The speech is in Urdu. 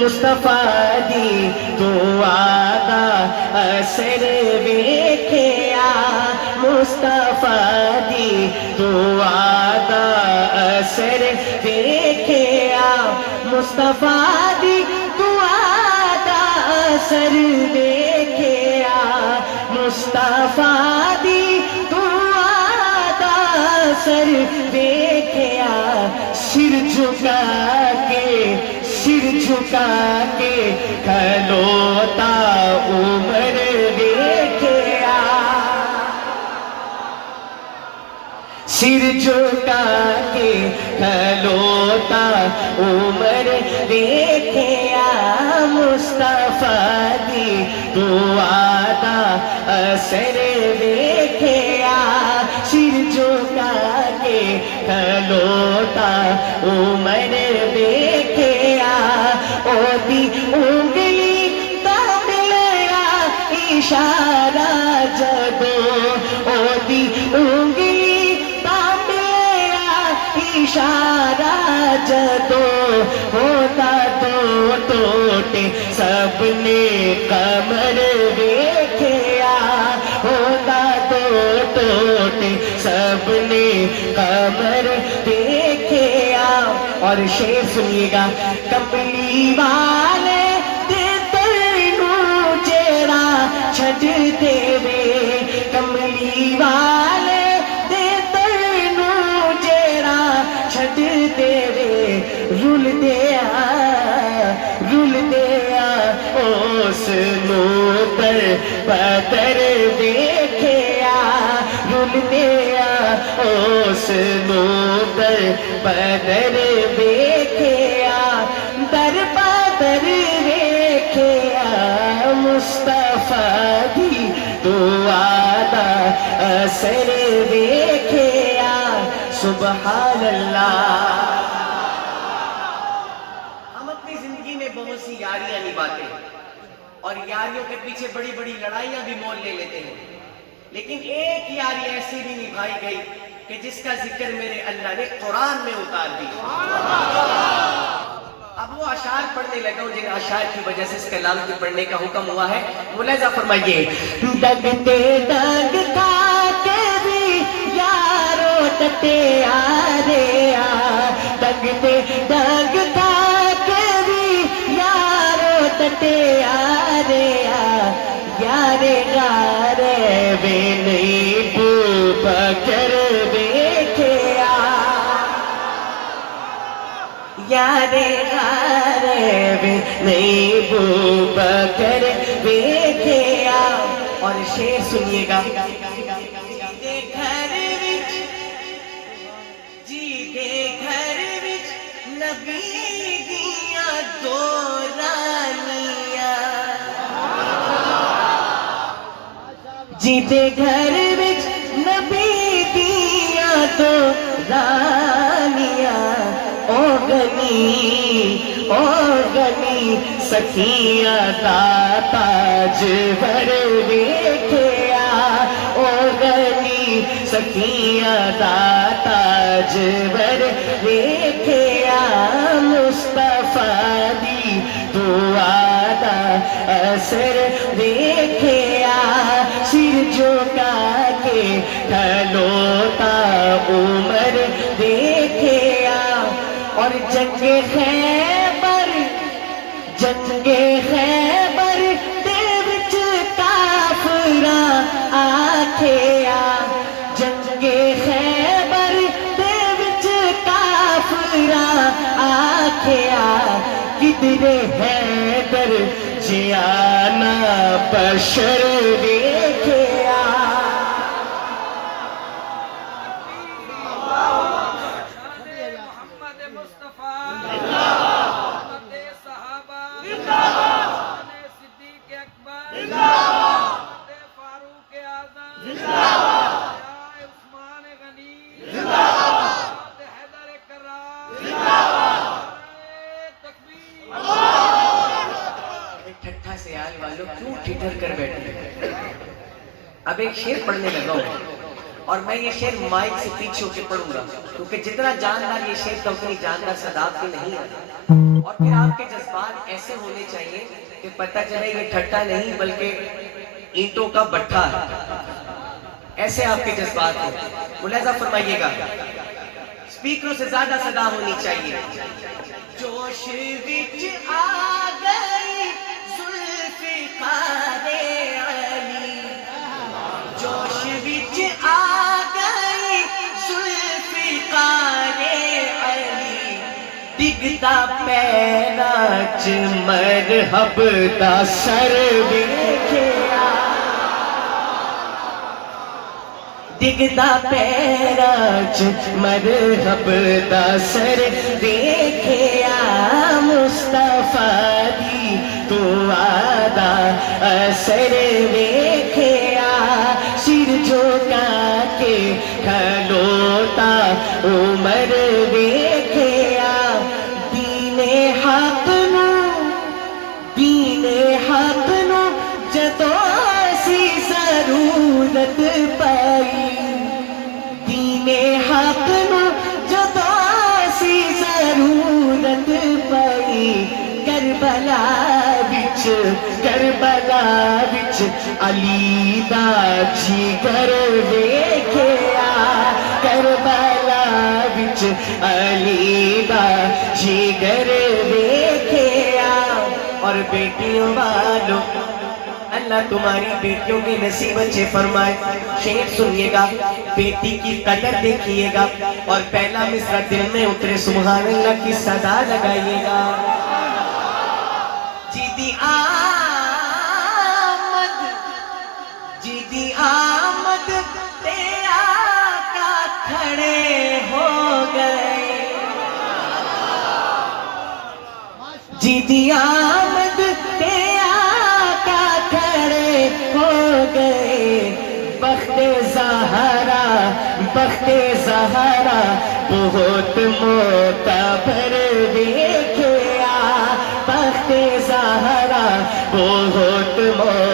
مصطفیٰ دی دعا دا اثر ویکھیا مصطفیٰ دی دعا دا اثر ویکھیا مصطفیٰ دی دعا دا اثر ویکھیا مصطفیٰ دی دعا دا اثر ویکھیا سر جھکا کے کھلوتا عمر ویکھیا سر جھکا کے کھلوتا عمر ویکھیا مصطفیٰ دی دعا دا اثر ویکھیا سر جھکا کے کھلوتا عمر ویکھیا او دی انگلی دا ملیا اشارہ جدو او دی انگلی دا ملیا اشارہ جدو ہوتا تو ٹوٹے سب نے قمر ویکھیا ہوتا تو ٹوٹے سب نے قمر ویکھیا اور شعر سنیے گا کملی والے دے تینوں جیڑا چھڈ دے وے کملی والے دے تینوں جیڑا چھڈ دے وے رل دیا اس نوں پر بدر ویکھیا رل دیا اس نوں پر بدر ویکھیا در بدر ویکھیا مصطفیٰ دی دعا دا اثر ویکھیا سبحان اللہ۔ ہم اپنی زندگی میں بہت سی یاریاں نبھاتے ہیں اور یاریوں کے پیچھے بڑی بڑی لڑائیاں بھی مول لے لیتے ہیں، لیکن ایک یاری ایسی بھی نبھائی گئی کہ جس کا ذکر میرے اللہ نے قرآن میں اتار دی۔ اب وہ اشعار پڑھنے لگا ہوں جن اشعار کی وجہ سے اس کلام کو پڑھنے کا حکم ہوا ہے۔ ملاحظہ فرمائیے دگتے دگ تھا کہ بھی یارو ڈٹے آرے آ دگتے دگ تھا کہ بھی یارو ڈٹے آرے آ یارے گارے بے نہیں بو بکر ویکھیا یارے گارے بے نہیں بو بکر ویکھیا اور شعر سنیے گا جی دے گھر وچ نبی دیاں دو رانیاں جی دے گھر وچ نبی دیاں دو رانیاں او غنی سکھیاں دا تاج بھر ویکھیا او غنی سکھیاں دا تاج بھر ویکھیا مصطفیٰ دی دعا دا اثر ویکھیا سر جھکا کے کھلوتا عمر ویکھیا اور جنگ خیبر دے وچ کافراں آکھیا جنگ خیبر دے وچ کافراں آکھیا کدھر حیدر جیانا بشر ویکھیا کیوں ٹھٹر کر بیٹھے؟ اب ایک شعر پڑھنے لگا ہوں اور میں یہ شعر مائک سے پیچھے ہو کے پڑھوں گا کیونکہ جتنا جاندار یہ شعر تو اتنی جاندار صداقت نہیں ہے اور پھر آپ کے جذبات ایسے ہونے چاہیے کہ پتہ چلے یہ ٹھٹا نہیں بلکہ اینٹوں کا بٹھا ہے، ایسے آپ کے جذبات ہیں. ملاحظہ فرمائیے گا، سپیکروں سے زیادہ صدا ہونی چاہیے. جوش وچ آ گئی ذوالفقار علی، جوش وچ آ گئی ذوالفقار علی، ڈگدا پیراں چ مرحب دا سر ویکھیا، ڈگدا پیراں چ مرحب دا سر ویکھیا، مصطفیٰ دی تو آدھا اثر ویکھیا، سر جھکا کے کھلوتا عمر ویکھیا، دین حق نو جدوں اسی ضرورت پائی، دین حق نو جدوں اسی ضرورت پائی، کربلا وچ علی دا جگر ویکھیا، کربلا وچ علی دا جگر ویکھیا. اور بیٹیوں والوں اللہ تمہاری بیٹیوں کے نصیب اچھے فرمائے. شعر سنیے گا، بیٹی کی قدر دیکھیے گا، اور پہلا مصرع دل میں اترے سبحان اللہ کی صدا لگائیے گا. جیدی آمد تے آقا کھڑے ہو گئے، جیدی آمد تے آقا کھڑے ہو گئے، بخت زہرا بہت معتبر ویکھیا، بخت زہرا بہت معتبر